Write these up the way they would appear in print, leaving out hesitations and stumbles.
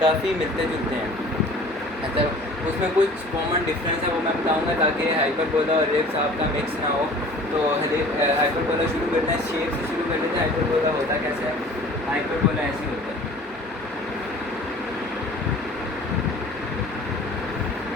काफ़ी मिलते जुलते हैं, मतलब उसमें कुछ कॉमन डिफरेंस है वो मैं बताऊंगा ताकि हाइपरबोला और एलिप्स आपका मिक्स ना हो। तो हाइपरबोला शुरू करते हैं, शेप से शुरू कर लेते हैं। हाइपरबोला होता कैसे है? हाइपरबोला ऐसे होता है,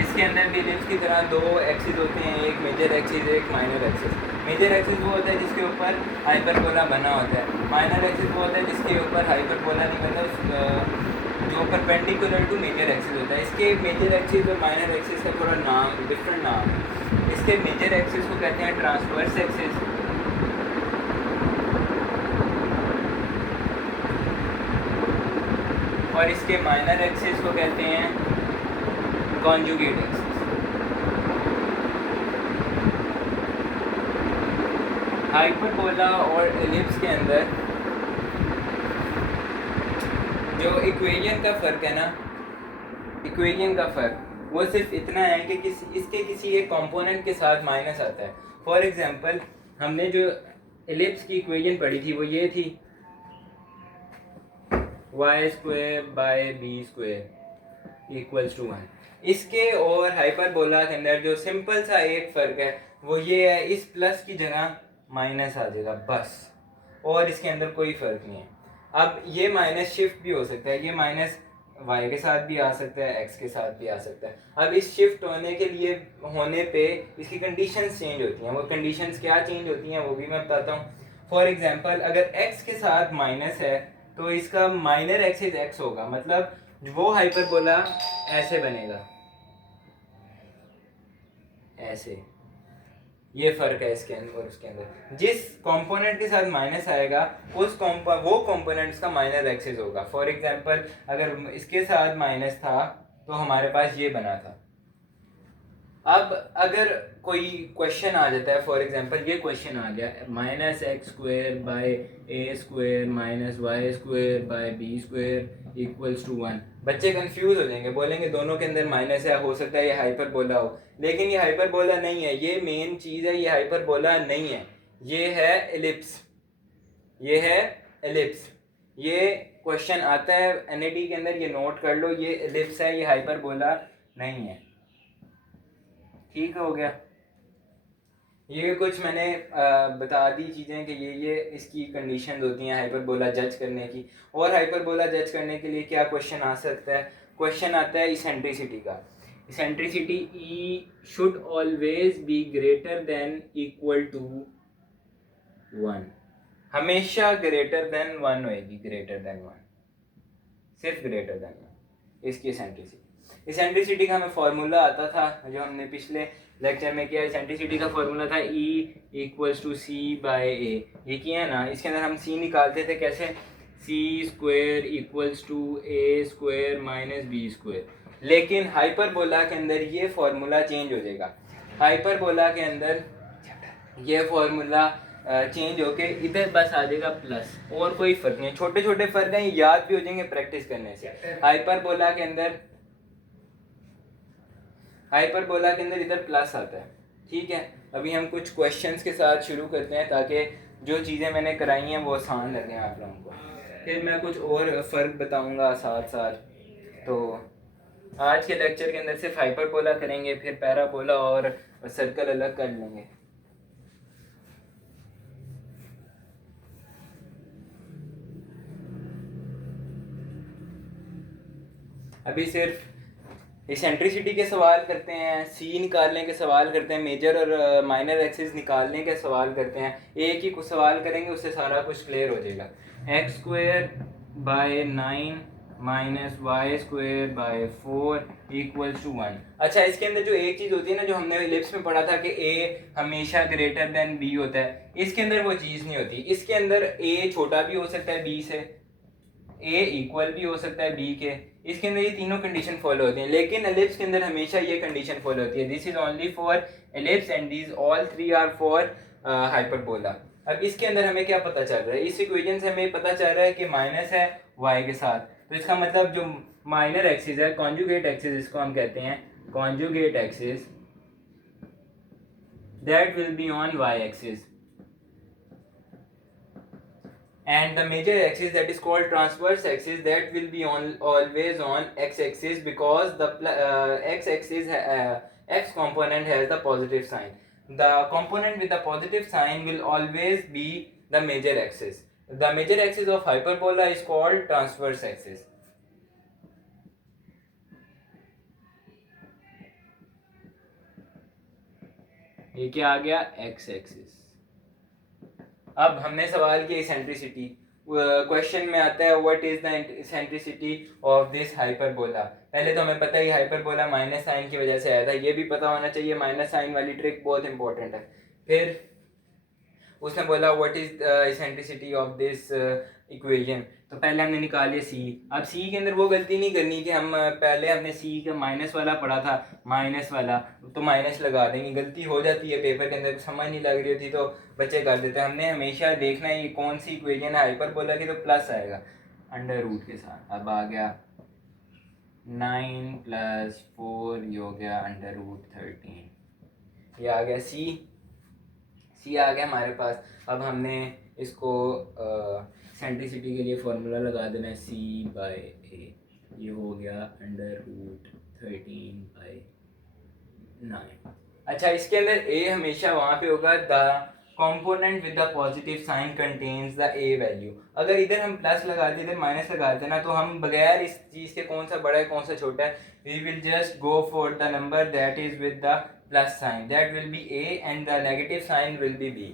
इसके अंदर भी एलिप्स की तरह दो एक्सिस होते हैं, एक मेजर एक्सिस एक माइनर एक्सिस। मेजर एक्सिस वो होता है जिसके ऊपर हाइपरबोला बना होता है, माइनर एक्सिस वो होता है जिसके ऊपर हाइपरबोला नहीं बनता, जो परपेंडिकुलर टू मेजर एक्सिस होता है। इसके मेजर एक्सिस और माइनर एक्सिस का थोड़ा नाम डिफरेंट नाम है। इसके मेजर एक्सिस को कहते हैं ट्रांसवर्स एक्सिस, और इसके माइनर एक्सिस को कहते हैं कॉन्जुगेट एक्सिस। हाइपरबोला और एलिप्स के अंदर जो इक्वेशन का फ़र्क है ना, इक्वेशन का फ़र्क वो सिर्फ इतना है कि इसके किसी एक कंपोनेंट के साथ माइनस आता है। फॉर एग्जांपल हमने जो एलिप्स की इक्वेशन पढ़ी थी वो ये थी y² by b² equals to 1। इसके और हाइपरबोला के अंदर जो सिंपल सा एक फ़र्क है वो ये है, इस प्लस की जगह माइनस आ जाएगा बस, और इसके अंदर कोई फ़र्क नहीं है। अब ये माइनस शिफ्ट भी हो सकता है, ये माइनस y के साथ भी आ सकता है, x के साथ भी आ सकता है। अब इस शिफ्ट होने पे इसकी कंडीशंस चेंज होती हैं। वो कंडीशंस क्या चेंज होती हैं वो भी मैं बताता हूँ। फॉर एग्जांपल अगर x के साथ माइनस है तो इसका माइनर एक्सिस x होगा, मतलब वो हाइपरबोला ऐसे बनेगा, ऐसे। ये फ़र्क है इसके अंदर और उसके अंदर। जिस कंपोनेंट के साथ माइनस आएगा वो कंपोनेंट्स का माइनर एक्सिस होगा। फॉर एग्जांपल अगर इसके साथ माइनस था तो हमारे पास ये बना था। अब अगर कोई क्वेश्चन आ जाता है, फॉर एग्जांपल ये क्वेश्चन आ गया -x² by a² minus y² by b² equals to 1, बच्चे कंफ्यूज हो जाएंगे, बोलेंगे दोनों के अंदर माइनस है, हो सकता है ये हाइपरबोला हो। लेकिन ये हाइपरबोला नहीं है, ये मेन चीज़ है, ये हाइपरबोला नहीं है, ये है एलिप्स, ये है एलिप्स। ये क्वेश्चन आता है एनईटी के अंदर, ये नोट कर लो, ये एलिप्स है, ये हाइपरबोला नहीं है। ठीक हो गया? ये कुछ मैंने बता दी चीज़ें कि ये इसकी कंडीशन होती हैं हाइपरबोला जज करने की। और हाइपरबोला जज करने के लिए क्या क्वेश्चन आ सकता है? क्वेश्चन आता है इसेंट्रिसिटी का। Eccentricity E should always be greater than equal to 1, हमेशा ग्रेटर देन 1 होएगी, ग्रेटर देन 1, सिर्फ ग्रेटर देन 1 इसकी इसेंट्रिसिटी। इसेंट्रिसिटी का हमें फॉर्मूला आता था जो हमने पिछले लेक्चर में किया। इसेंट्रिसिटी का फॉर्मूला था E equals to C by A। ये किया है ना, इसके अंदर हम C निकालते थे कैसे, C² equals to A² minus B²। लेकिन हाइपरबोला के अंदर ये फॉर्मूला चेंज हो जाएगा। हाइपरबोला के अंदर ये फॉर्मूला चेंज होके इधर बस आ जाएगा प्लस, और कोई फ़र्क नहीं। छोटे छोटे फ़र्क हैं, याद भी हो जाएंगे प्रैक्टिस करने से। हाइपरबोला के अंदर इधर प्लस आता है। ठीक है, अभी हम कुछ क्वेश्चंस के साथ शुरू करते हैं ताकि जो चीज़ें मैंने कराई हैं वो आसान लगें आप लोगों को, फिर मैं कुछ और फ़र्क बताऊंगा साथ साथ। तो आज के लेक्चर के अंदर सिर्फ हाइपरबोला करेंगे, फिर पैराबोला और सर्कल अलग कर लेंगे। अभी सिर्फ इसेंट्रिसिटी के सवाल करते हैं, सी निकालने के सवाल करते हैं, मेजर और माइनर एक्सिस निकालने के सवाल करते हैं। एक ही कुछ सवाल करेंगे उससे सारा कुछ क्लियर हो जाएगा। x² by 9 minus y² by 4 equals to 1। अच्छा, इसके अंदर जो एक चीज़ होती है ना, जो हमने एलिप्स में पढ़ा था कि a हमेशा ग्रेटर देन b होता है, इसके अंदर वो चीज़ नहीं होती। इसके अंदर a छोटा भी हो सकता है b से, a इक्वल भी हो सकता है b के। इसके अंदर ये तीनों कंडीशन फॉलो होती हैं, लेकिन एलिप्स के अंदर हमेशा ये कंडीशन फॉलो होती है। This is only for ellipse and these all three are for hyperbola. अब इसके अंदर हमें क्या पता चल रहा है? इस इक्वेशन से हमें पता चल रहा है कि माइनस है y के साथ, तो इसका मतलब जो माइनर एक्सिस है, कॉन्जुगेट एक्सिस इसको हम कहते हैं, conjugate axis that will be on y axis. and the major axis that is called transverse axis, that will be on always on x axis, because the x axis x component has the positive sign. The component with the positive sign will always be the major axis. The major axis of hyperbola is called transverse axis. ये क्या आ गया, x axis. अब हमने सवाल किया eccentricity. Question में आता है what is the eccentricity of this hyperbola. पहले तो हमें पता ही हाइपरबोला माइनस साइन की वजह से आया था, ये भी पता होना चाहिए. माइनस साइन वाली ट्रिक बहुत इंपॉर्टेंट है. फिर उसने बोला what is the eccentricity of this equation. तो पहले हमने निकाले सी. अब सी के अंदर वो गलती नहीं करनी कि हम पहले हमने सी का माइनस वाला पढ़ा था, माइनस वाला तो माइनस लगा देंगे. गलती हो जाती है पेपर के अंदर, समझ नहीं लग रही होती तो बच्चे कर देते हैं. हमने हमेशा देखना है ये कौन सी इक्वेशन है हाइपरबोला की, तो प्लस आएगा अंडर रूट के साथ. अब आ गया 9 + 4, ये हो गया अंडर रूट 13. ये आ गया सी. सी आ गया हमारे पास. अब हमने इसको सेंट्रिसिटी के लिए फॉर्मूला लगा देना है, C/A. ये हो गया अंडर रूट 13/9. अच्छा, इसके अंदर A हमेशा वहाँ पे होगा, the component with the positive sign contains the A value. अगर इधर हम प्लस लगाते इधर माइनस लगाते ना, तो हम बगैर इस चीज़ के कौन सा बड़ा है कौन सा छोटा है, we will just go for the number that is with the plus sign, that will be A and the negative sign will be B.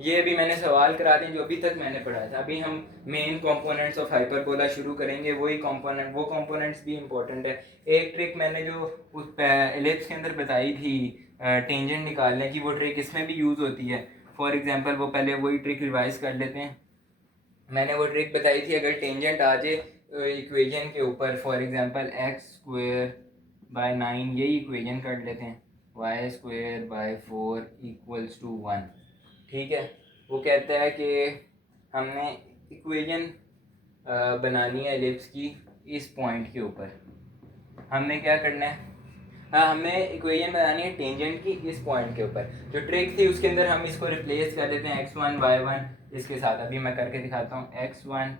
ये भी मैंने सवाल करा दिए जो अभी तक मैंने पढ़ा था. अभी हम मेन कंपोनेंट्स ऑफ हाइपरबोला शुरू करेंगे. वही कंपोनेंट, वो कंपोनेंट्स भी इंपॉर्टेंट है. एक ट्रिक मैंने जो उस एलिप्स के अंदर बताई थी टेंजेंट निकालने की, वो ट्रिक इसमें भी यूज़ होती है. फॉर एग्जांपल वो पहले वही ट्रिक रिवाइज कर लेते हैं. मैंने वो ट्रिक बताई थी, अगर टेंजेंट आ जाए इक्वेशन के ऊपर, फॉर एग्जांपल x²/9, यही इक्वेशन कर लेते हैं, y²/4 = 1. ठीक है. वो कहता है कि हमने इक्वेशन बनानी है एलिप्स की इस पॉइंट के ऊपर. हमने क्या करना है, हमें इक्वेशन बनानी है टेंजेंट की इस पॉइंट के ऊपर. जो ट्रिक थी उसके अंदर हम इसको रिप्लेस कर लेते हैं x1 y1 इसके साथ. अभी मैं करके दिखाता हूँ. x1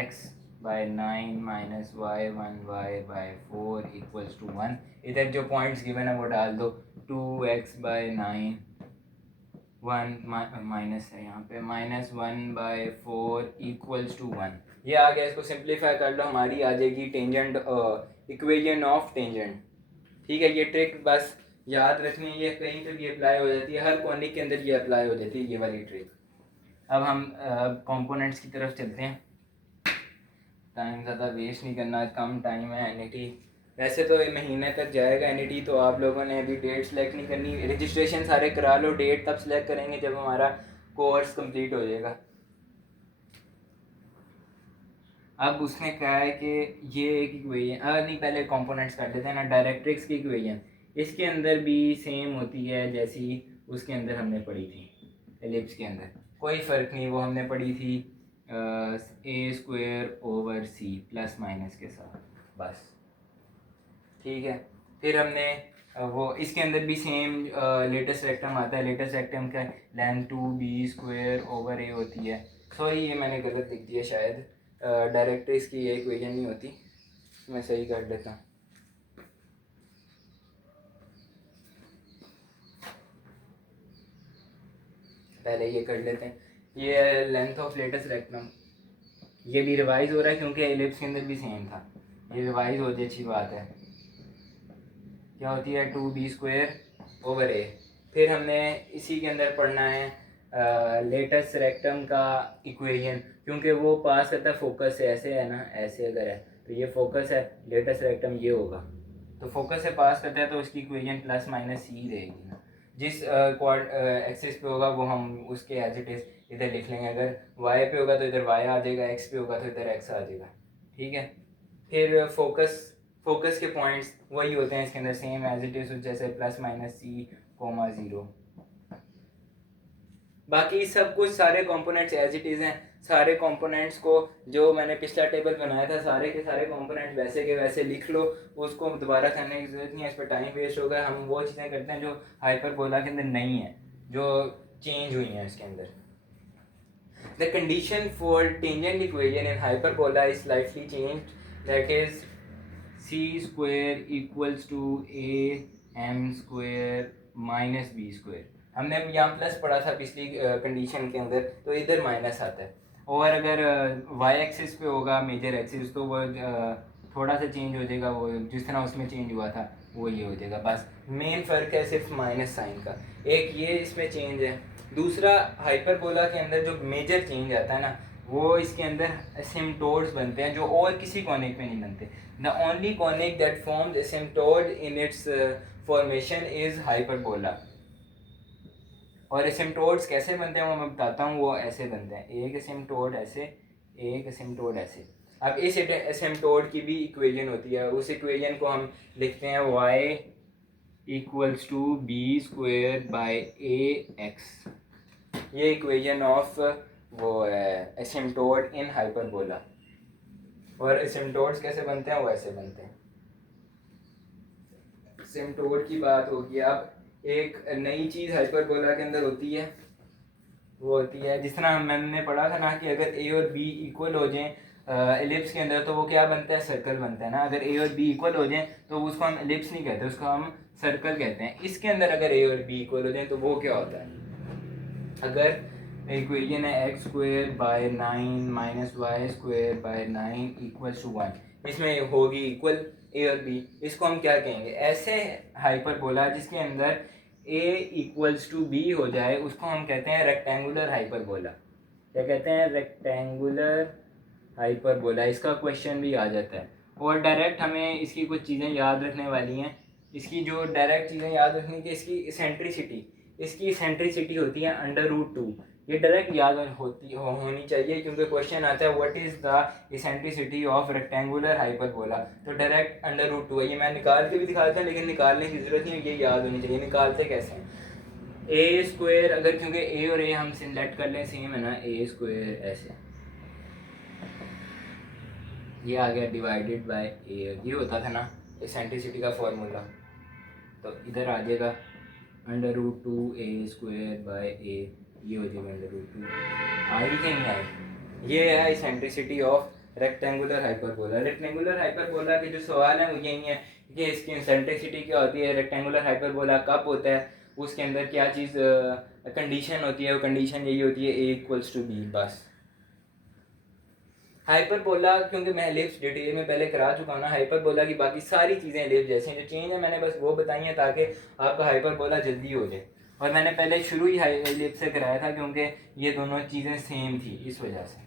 x/9 - y1 y/4 = 1. इधर जो पॉइंट्स गिवन है वो डाल दो. 2x/9 1 माइनस है यहाँ पे, -1/4 = 1. ये आ गया. इसको सिंप्लीफाई कर लो, हमारी आ जाएगी टेंजेंट इक्वेशन ऑफ टेंजेंट. ठीक है. ये ट्रिक बस याद रखनी है, ये कहीं पे भी अप्लाई हो जाती है, हर कॉनिक के अंदर ये अप्लाई हो जाती है ये वाली ट्रिक. अब हम कंपोनेंट्स की तरफ चलते हैं. टाइम ज़्यादा वेस्ट नहीं करना, कम टाइम है. एनईटी वैसे तो महीने तक जाएगा एनईटी, तो आप लोगों ने अभी डेट सेलेक्ट नहीं करनी. रजिस्ट्रेशन सारे करा लो, डेट तब सेलेक्ट करेंगे जब हमारा कोर्स कंप्लीट हो जाएगा. अब उसने कहा है कि ये एक इक्वेशन, नहीं पहले कंपोनेंट्स कर लेते हैं ना. डायरेक्ट्रिक्स की इक्वेशन इसके अंदर भी सेम होती है जैसी उसके अंदर हमने पढ़ी थी एलिप्स के अंदर. कोई फ़र्क नहीं, वो हमने पढ़ी थी A²/C प्लस माइनस के साथ बस. ठीक है. फिर हमने वो इसके अंदर भी सेम लेटेस्ट रेक्टम आता है. लेटेस्ट रेक्टम का लेंथ 2B²/A होती है. सॉरी, ये मैंने गलत लिख दिया शायद. डायरेक्ट्रिक्स की ये इक्वेशन नहीं होती, मैं सही कर लेता हूँ. पहले ये कर लेते हैं. ये लेंथ ऑफ लेटेस्ट रेक्टम, ये भी रिवाइज हो रहा है क्योंकि एलिप्स के अंदर भी सेम था. ये रिवाइज हो जाए अच्छी बात है. क्या होती है 2B²/A. फिर हमने इसी के अंदर पढ़ना है लेटेस्ट रेक्टम का इक्वेशन, क्योंकि वो पास करता है फोकस से. ऐसे है ना, ऐसे अगर है तो ये फोकस है, लेटेस्ट रेक्टम ये होगा, तो फोकस से पास करता है तो उसकी इक्वेशन +-C रहेगी ना. जिस एक्सिस पे होगा वो हम उसके एज इट इज़ इधर लिख लेंगे. अगर y पे होगा तो इधर y आ जाएगा, x पे होगा तो इधर x आ जाएगा. ठीक है. फिर फोकस के पॉइंट्स वही होते हैं इसके अंदर, सेम एज इट इज़, जैसे +-C, 0. बाकी सब कुछ सारे कंपोनेंट्स एज इट इज़ हैं. सारे कंपोनेंट्स को जो मैंने पिछला टेबल बनाया था, सारे के सारे कंपोनेंट्स वैसे के वैसे लिख लो. उसको दोबारा करने की ज़रूरत नहीं है, इस पर टाइम वेस्ट होगा. हम वो चीज़ें करते हैं जो हाइपरबोला के अंदर नहीं है, जो चेंज हुई हैं इसके अंदर. The condition for tangent equation in hyperbola is slightly changed, that is c square equals to a m square minus b square. हमने यहाँ प्लस पढ़ा था पिछली कंडीशन के अंदर, तो इधर माइनस आता है. और अगर वाई एक्सिस पे होगा मेजर एक्सिस तो वो थोड़ा सा चेंज हो जाएगा, वो जिस तरह उसमें चेंज हुआ था वो ये हो जाएगा. बस मेन फ़र्क है सिर्फ माइनस साइन का. एक ये इसमें चेंज है. दूसरा हाइपरबोला के अंदर जो मेजर चेंज आता है ना, वो इसके अंदर एसिम्प्टोड्स बनते हैं जो और किसी कॉनिक में नहीं बनते. The only conic that forms asymptote in its formation is hyperbola. और एसिम्प्टोड्स कैसे बनते हैं वो मैं बताता हूँ. वो ऐसे बनते हैं, एक एसिम्प्टोड ऐसे, एक एसिम्प्टोड ऐसे. अब इस एसिम्प्टोड की भी इक्वेशन होती है. उस इक्वेशन को हम लिखते हैं y equals to b square by a x. ये इक्वेशन ऑफ वो है एसिम्प्टोड इन हाइपरबोला. और एसिम्प्टोड्स कैसे बनते हैं वो ऐसे बनते हैं. एसिम्प्टोड की बात होगी. अब एक नई चीज़ हाइपरबोला के अंदर होती है, वो होती है जिस तरह मैंने पढ़ा था ना कि अगर ए और बी इक्वल हो जाएं एलिप्स के अंदर तो वो क्या बनता है, सर्कल बनता है ना. अगर ए और बी इक्वल हो जाएं तो उसको हम एलिप्स नहीं कहते, उसको हम सर्कल कहते हैं. इसके अंदर अगर ए और बी इक्वल हो जाएं तो वो क्या होता है. अगर इक्वेशन है x square by 9 minus y square by 9 equals to 1, इसमें होगी इक्वल ए और बी. इसको हम क्या कहेंगे, ऐसे हाइपरबोला जिसके अंदर ए इक्वल्स टू बी हो जाए उसको हम कहते हैं रेक्टेंगुलर हाइपरबोला. क्या कहते हैं, रेक्टेंगुलर हाइपरबोला. इसका क्वेश्चन भी आ जाता है. और डायरेक्ट हमें इसकी कुछ चीज़ें याद रखने वाली हैं. इसकी जो डायरेक्ट चीज़ें याद रखनी कि इसकी इसेंट्रिसिटी होती है √2. ये डायरेक्ट याद होनी चाहिए क्योंकि क्वेश्चन आता है what is the eccentricity of rectangular hyperbola. तो डायरेक्ट √2 है. ये मैं निकाल के भी दिखाता हूँ लेकिन निकालने की ज़रूरत नहीं, ये याद होनी चाहिए. निकालते कैसे हैं, ए स्क्वायर, अगर क्योंकि ए और ए हम सिलेक्ट कर लें सेम है ना, ए स्क्वायर ऐसे, ये आ गया डिवाइडेड बाय ए. ये होता था ना इसेंट्रिसिटी का फॉर्मूला, तो इधर आ जाएगा √2 ए स्क्वायर बाय ए. ये हो जाएगा √2. आई कि नहीं आई. ये है eccentricity of rectangular hyperbola. Rectangular hyperbola के जो सवाल हैं वो यही है कि इसकी इसेंट्रिसिटी क्या होती है, रेक्टेंगुलर हाइपरबोला कब होता है, उसके अंदर क्या चीज़ कंडीशन होती है. वो कंडीशन यही होती है ए इक्वल्स टू बी. बस हाइपरबोला क्योंकि मैं एलिप्स डिटेल में पहले करा चुका हूँ ना, हाइपरबोला की बाकी सारी चीज़ें एलिप्स जैसी हैं. जो चेंज है मैंने बस वो बताई हैं ताकि आपका हाइपरबोला जल्दी हो जाए. और मैंने पहले शुरू ही एलिप्स से कराया था क्योंकि ये दोनों चीज़ें सेम थी इस वजह से.